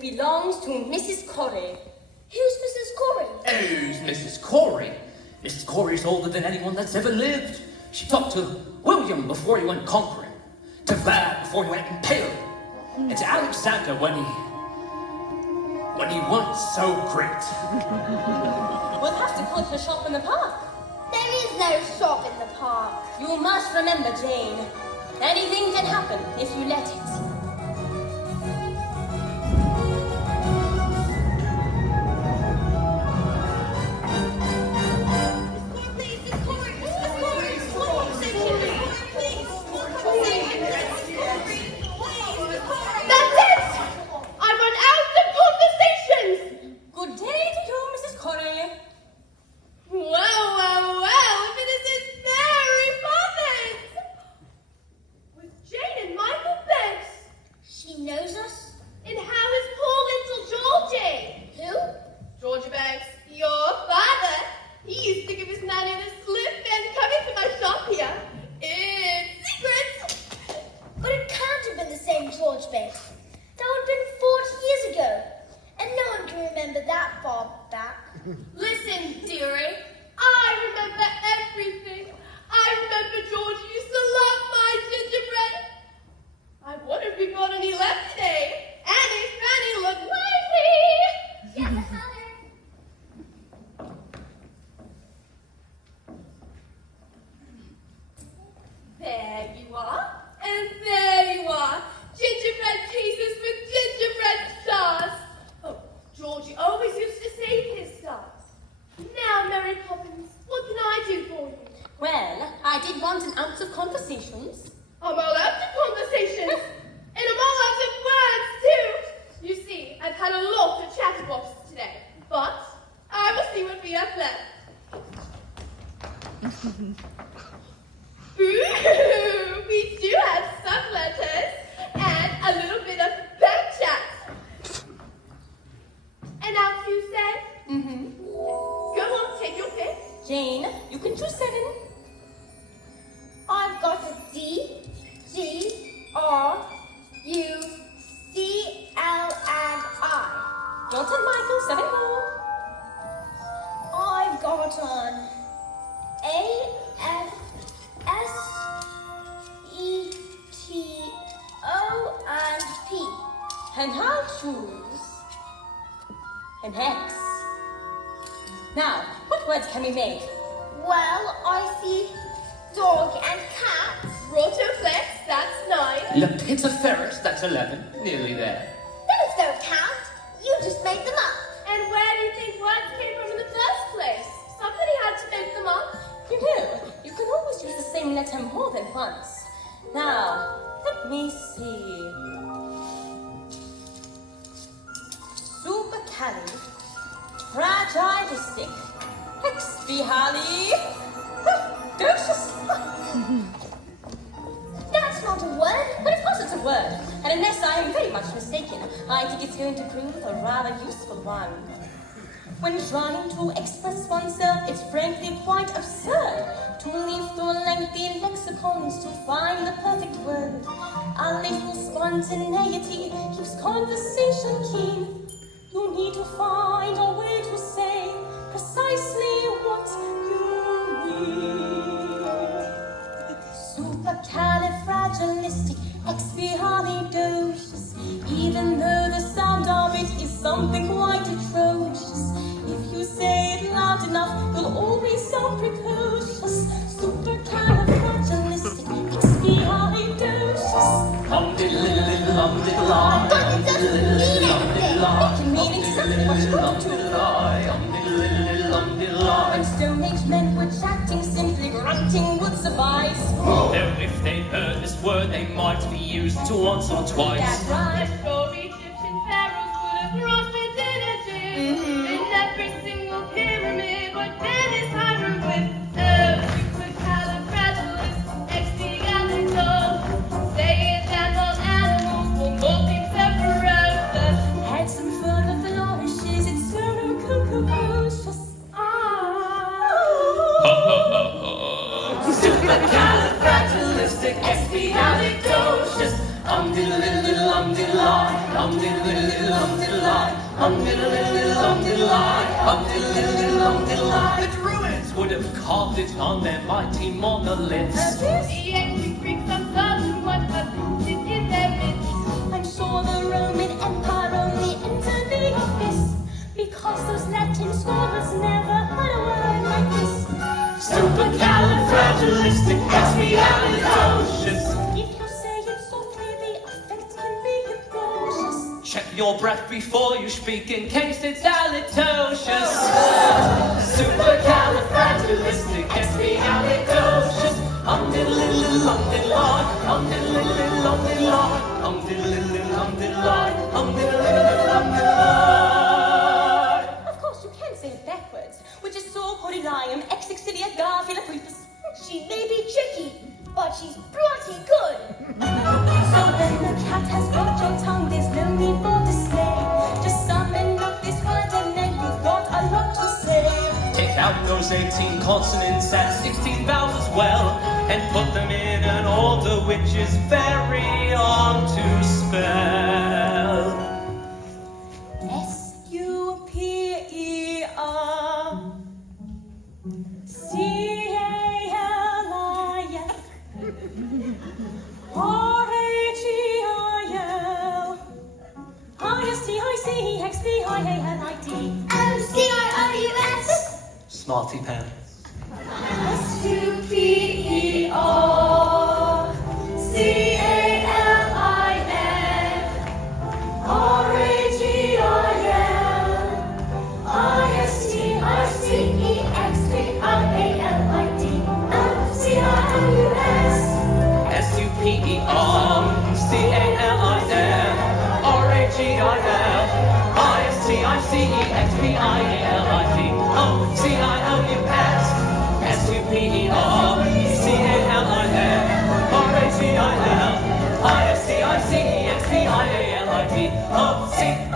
belongs to Mrs. Cory. Who's Mrs. Cory? Who's Mrs. Cory? Mrs. Cory's older than anyone that's ever lived. She talked to William before he went conquering, to Vlad before he went impaling, and to Alexander when he weren't so great. We'll have to put her shop in the park. There is no shop in the park. You must remember, Jane. Anything can happen if you let it. Listen, dearie, I remember everything. I remember George used to love my gingerbread. I wonder if we got any left today. Annie, Fanny, look lively. Yes, Mother. There you are, and there you are. Gingerbread pieces with gingerbread stars. Oh, Georgie always used to save his stars. Now, Mary Poppins, what can I do for you? Well, I did want an ounce of conversations. I'm all out of conversations, and I'm all out of words too. You see, I've had a lot of chatterboxes today, but I will see what we have left. Ooh, we do have some letters and a little bit of back chat. And out you said? Mm-hmm. Go on, take your pick. Jane, you can choose 7. I've got a D, G, R, U, C, L, and I. Your turn, Michael. 7 more. I've got an A, F, S, E, T, O, and P. And I'll choose an X. Now, what words can we make? Well, I see dog and cat. Rotoflex, that's 9. Lepita ferret, that's 11. Nearly there. Those don't count. You just made them up. And where do you think words came from in the first place? Somebody had to make them up. You know, you can always use the same letter more than once. Now, let me see. Supercali. Fragilistic. Expialidocious. That's not a word. But of course it's a word. And unless I am very much mistaken, I think it's going to prove a rather useful one. When trying to express oneself, it's frankly quite absurd to leaf through lengthy lexicons to find the perfect word. A little spontaneity keeps conversation keen. You need to find a way to say precisely what you mean. Supercalifragilisticexpialidocious. Even though the sound of it is something quite atrocious, if you say it loud enough, you'll always sound precocious. Supercalifragilisticexpialidocious. Um-diddle-diddle-um-diddle-I. But it doesn't mean anything. It can mean exactly what you want to. When Stone Age men were chatting, simply grunting would suffice. Though if they'd heard this word, they might be used to once or twice. That's right. Before Egyptian pharaohs would have prospered diligent in every single pyramid, what Venice hieroglyph with. Supercalifragilisticexpialidocious. Say it and all animals will more seem so ferocious. Had some fun with the flourishes, it's so cuckoo-cautious. Supercalifragilisticexpialidocious. Um-diddle-diddle-um-diddle-I. The Druids would have carved it on their mighty monoliths. The ancient Greeks are certain would have rooted in their midst. I'm sure the Roman Empire only entered the abyss because those Latin scholars never heard a word like this. Supercalifragilisticexpialidocious. If you say it softly, the effect can be atrocious. Check your breath before you speak in case it's halitosis. Supercalifragilisticexpialidocious. Diddle-diddle-lum-diddle-log, diddle-diddle-lum-diddle-log, diddle-diddle-lum-diddle-log, diddle-diddle-lum-diddle-log. Of course, you can say it backwards, which is so Coryllium, exixilia garfila quipus. She may be tricky, but she's bloody good. So when the cat has got your tongue, there's no need for display. Just summon up this word and then you've got a lot to say. Take out those 18 consonants and 16 vowels as well, and put them in an order which is very hard to spell. Supercalifragilisticexpialidocious. Smarty pants. Supercalifragilisticexpialidocious. S-U-P-E-R-C-A-L-I-S-T-R-A-G-I-L-I-S-T-I-C-E-X-P-I-A-L-I-T.